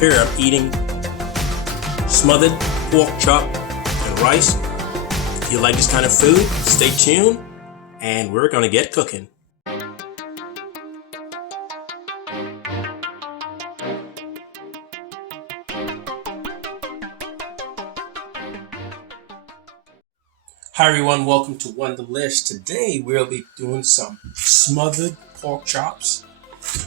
Here I'm eating smothered pork chop and rice. If you like this kind of food, stay tuned and we're gonna get cooking. Hi everyone, welcome to Delish. Today we'll be doing some smothered pork chops,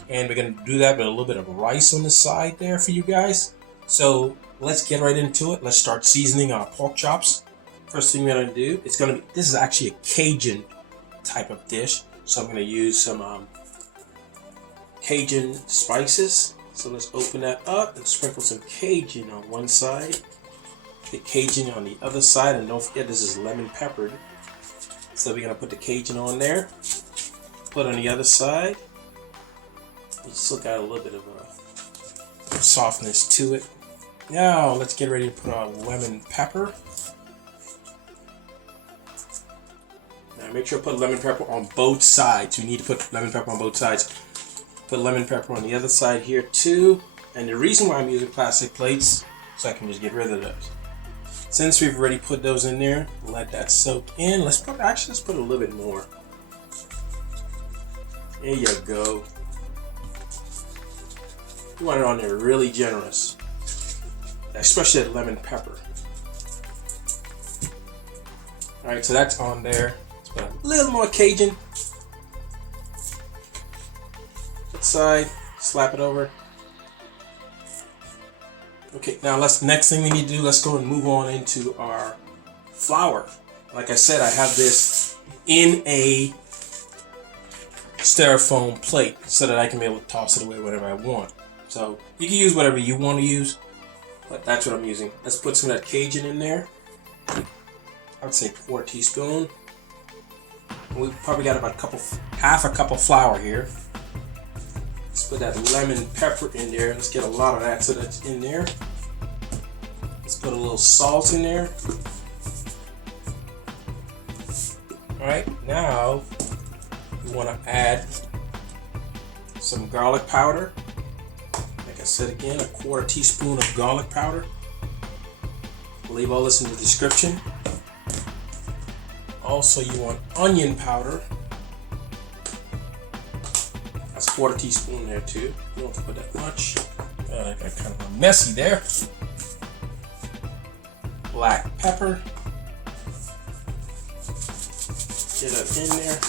and we're going to do that with a little bit of rice on the side there for you guys. So let's get right into it. Let's start seasoning our pork chops. First thing we're going to do, this is actually a Cajun type of dish, so I'm going to use some Cajun spices. So let's open that up and sprinkle some Cajun on one side. The Cajun on the other side, and don't forget this is lemon peppered. So we're gonna put the Cajun on there. Put on the other side. You still got a little bit of a softness to it. Now let's get ready to put our lemon pepper. Now make sure to put lemon pepper on both sides. You need to put lemon pepper on both sides. Put lemon pepper on the other side here too. And the reason why I'm using plastic plates, so I can just get rid of those. Since we've already put those in there, let that soak in. Let's put a little bit more. There you go. You want it on there really generous, especially that lemon pepper. All right, so that's on there. Let's put a little more Cajun. That side, slap it over. Okay, now next thing we need to do, let's go and move on into our flour. Like I said, I have this in a styrofoam plate so that I can be able to toss it away whenever I want. So you can use whatever you want to use, but that's what I'm using. Let's put some of that Cajun in there. I would say 1/4 teaspoon. We probably got about half a cup of flour here. Let's put that lemon pepper in there. Let's get a lot of that so that's in there. Let's put a little salt in there. Alright, now we want to add some garlic powder. Like I said again, 1/4 teaspoon of garlic powder. I'll leave all this in the description. Also, you want onion powder. That's 1/4 teaspoon there too. You don't have to put that much. I got kind of messy there. Black pepper. Get that in there.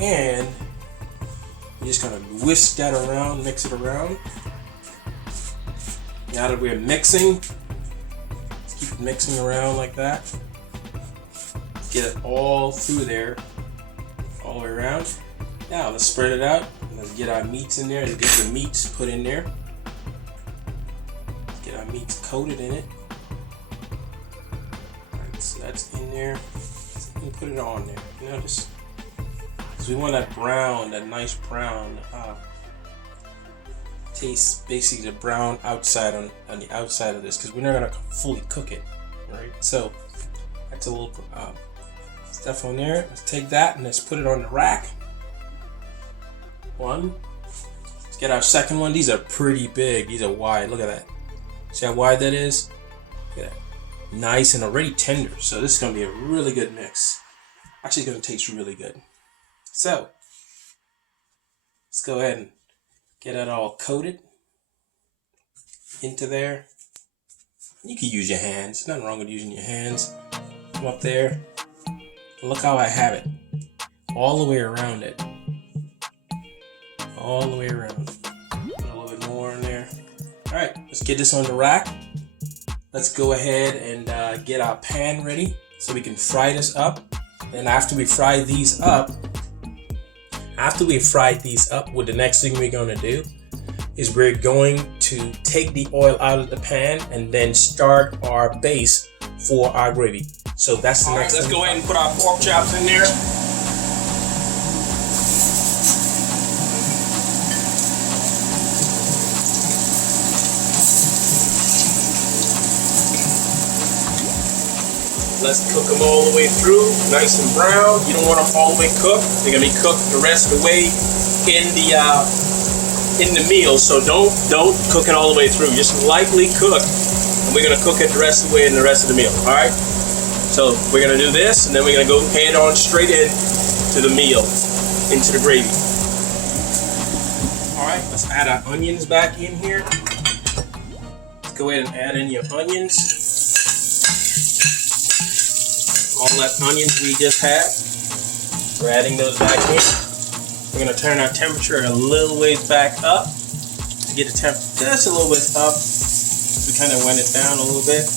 And you're just gonna whisk that around, mix it around. Now that we're mixing, let's keep mixing around like that. Get it all through there. All the way around. Now let's spread it out. Let's get our meats in there. Let's get the meats put in there. Let's get our meats coated in it. Alright, so that's in there. And put it on there. Notice, because we want that brown, that nice brown taste. Basically, the brown outside on the outside of this, because we're not gonna fully cook it, right? So that's a little stuff on there. Let's take that and let's put it on the rack. One. Let's get our second one. These are pretty big. These are wide. Look at that. See how wide that is? Look at that. Nice and already tender. So this is going to be a really good mix. Actually, it's going to taste really good. So let's go ahead and get it all coated into there. You can use your hands. Nothing wrong with using your hands. Come up there. Look how I have it. All the way around it. All the way around. Put a little bit more in there. Alright, let's get this on the rack. Let's go ahead and get our pan ready so we can fry this up. And after we fry these up, what the next thing we're going to do is we're going to take the oil out of the pan and then start our base for our gravy. So that's the next thing. Let's go ahead and put our pork chops in there. Let's cook them all the way through, nice and brown. You don't want them all the way cooked. They're gonna be cooked the rest of the way in in the meal, so don't cook it all the way through. Just lightly cook, and we're gonna cook it the rest of the way in the rest of the meal. All right. So we're gonna do this, and then we're gonna go head on straight in to the meal, into the gravy. All right. Let's add our onions back in here. Let's go ahead and add in your onions. All that onions we just had. We're adding those back in. We're going to turn our temperature a little ways back up to get the temp just a little bit up. We kind of went it down a little bit.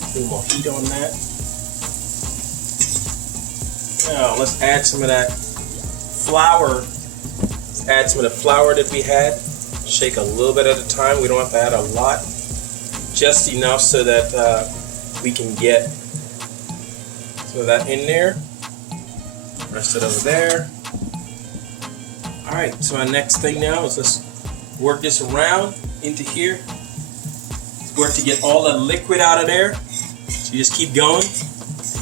A little more heat on that. Now let's add some of that flour. Let's add some of the flour that we had. Shake a little bit at a time. We don't have to add a lot. Just enough so that we can get some of that in there. Rest it over there. Alright, so our next thing now is let's work this around into here. Let's work to get all the liquid out of there. So you just keep going.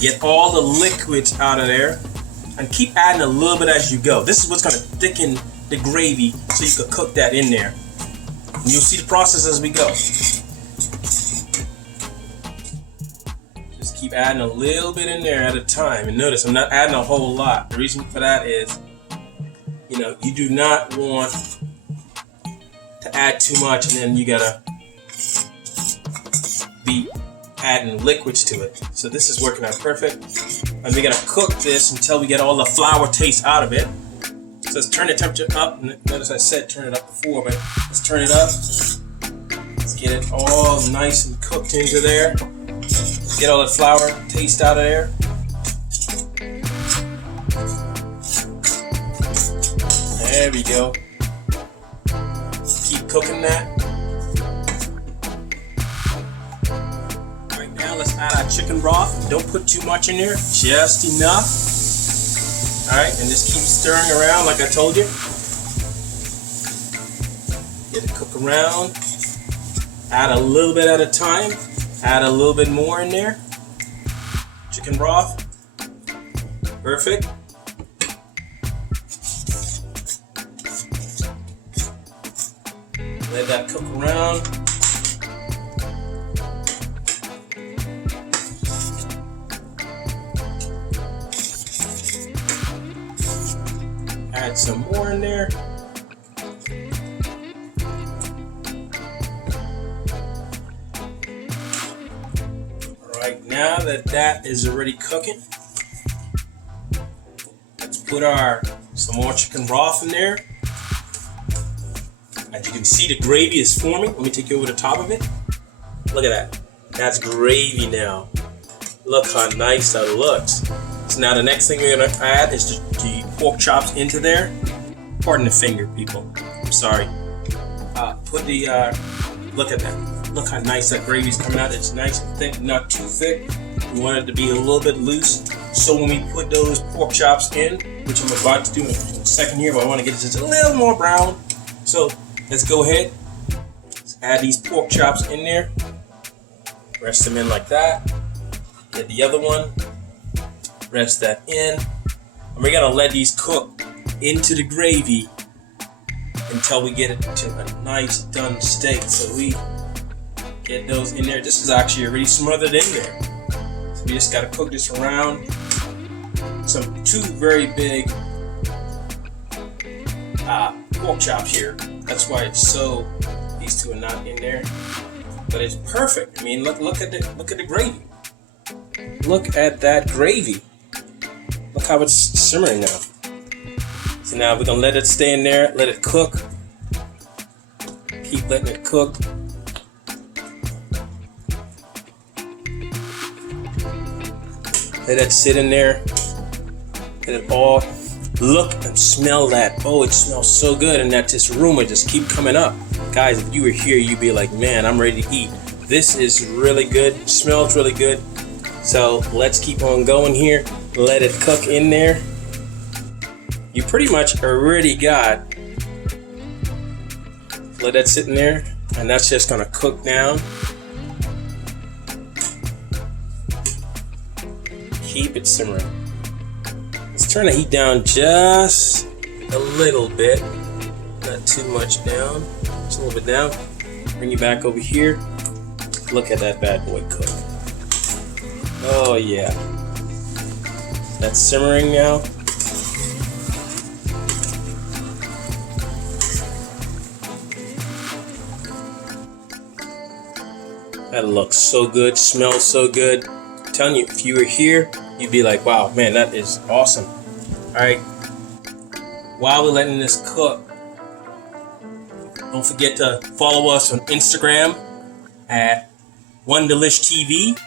Get all the liquids out of there. And keep adding a little bit as you go. This is what's going to thicken the gravy so you can cook that in there. And you'll see the process as we go. Keep adding a little bit in there at a time, and notice I'm not adding a whole lot. The reason for that is, you do not want to add too much, and then you gotta be adding liquids to it. So this is working out perfect, and we're gonna cook this until we get all the flour taste out of it. So let's turn the temperature up. Notice I said turn it up before, but let's turn it up. Let's get it all nice and cooked into there. Get all that flour taste out of there. There we go. Keep cooking that. Right now, let's add our chicken broth. Don't put too much in there, just enough. All right, and just keep stirring around like I told you. Get it cook around. Add a little bit at a time. Add a little bit more in there. Chicken broth. Perfect. Let that cook around. Add some more in there. Now that is already cooking, let's put some more chicken broth in there. As you can see, the gravy is forming. Let me take you over the top of it. Look at that. That's gravy now. Look how nice that looks. So now the next thing we're going to add is the pork chops into there. Pardon the finger, people. I'm sorry. Look at that. Look how nice that gravy's coming out. It's nice and thick, not too thick. We want it to be a little bit loose. So when we put those pork chops in, which I'm about to do in a second here, but I want to get it just a little more brown. So let's go ahead. Let's add these pork chops in there. Rest them in like that. Get the other one. Rest that in. And we're going to let these cook into the gravy until we get it to a nice done state. So we get those in there. This is actually already smothered in there. So we just got to cook this around. Two very big pork chops here. That's why these two are not in there. But it's perfect. I mean, look at the gravy. Look at that gravy. Look how it's simmering now. So now we're gonna let it stay in there, let it cook. Keep letting it cook. Let that sit in there. Let it all look and smell that. Oh, it smells so good, and that this aroma just keep coming up. Guys, if you were here, you'd be like, man, I'm ready to eat. This is really good. It smells really good. So let's keep on going here. Let it cook in there. You pretty much already got. Let that sit in there, and that's just gonna cook down. Keep it simmering. Let's turn the heat down just a little bit, not too much down, just a little bit down. Bring you back over here. Look at that bad boy cook. Oh yeah. That's simmering now. That looks so good, smells so good. I'm telling you, if you were here, you'd be like, wow, man, that is awesome. Alright, while we're letting this cook, don't forget to follow us on Instagram at Delish TV.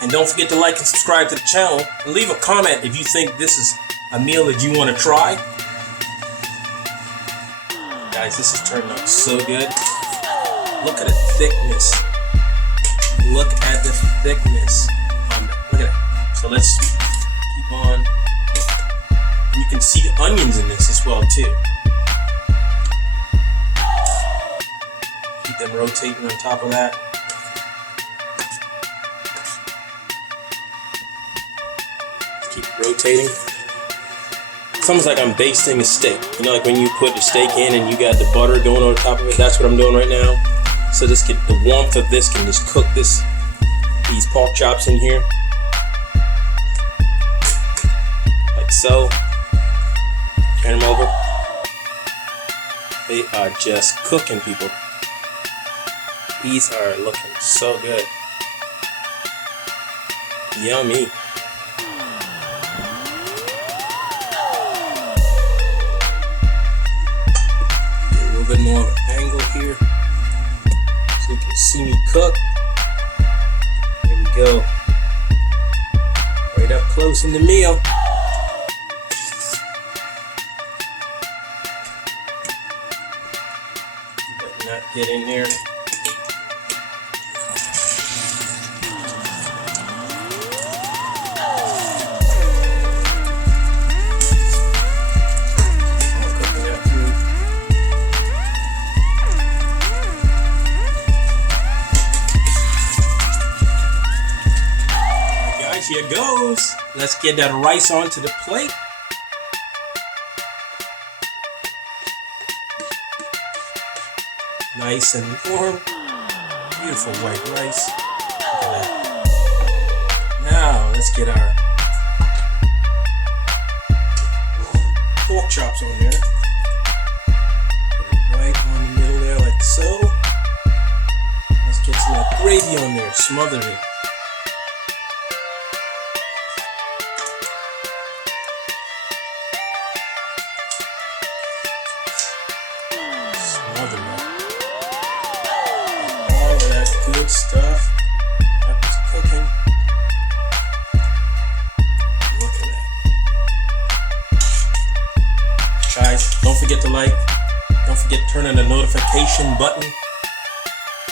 And don't forget to like and subscribe to the channel. And leave a comment if you think this is a meal that you want to try. Guys, this is turning out so good. Look at the thickness. Look at the thickness. Look at that. So let's keep on. And you can see the onions in this as well too. Keep them rotating on top of that. Keep rotating. It's almost like I'm basting a steak. You know, like when you put the steak in and you got the butter going on top of it. That's what I'm doing right now. So this get the warmth of this can just cook these pork chops in here, like so. Turn them over. They are just cooking, people. These are looking so good. Yummy. Get a little bit more of an angle here. You can see me cook. There we go. Right up close in the meal. But not get in there. Here goes. Let's get that rice onto the plate. Nice and warm. Beautiful white rice. Look at that. Now let's get our pork chops on there. Put it right on the middle there like so. Let's get some gravy on there. Smother it. All of that good stuff that was cooking. Look at that. Guys, don't forget to like. Don't forget to turn on the notification button.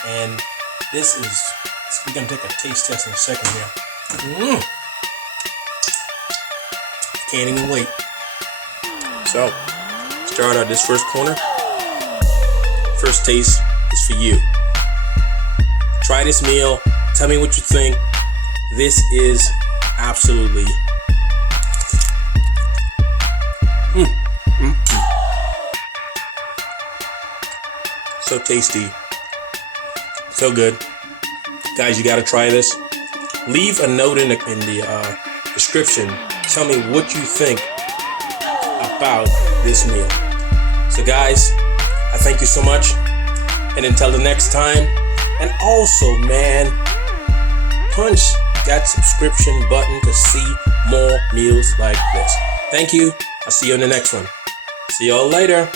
And we're going to take a taste test in a second here. Can't even wait. So, start out this first corner. First taste is for you. Try this meal. Tell me what you think. This is absolutely so tasty. So good. Guys, you gotta try this. Leave a note in the description. Tell me what you think about this meal. So guys, I thank you so much, and until the next time, and also, man, punch that subscription button to see more meals like this. Thank you. I'll see you in the next one. See y'all later.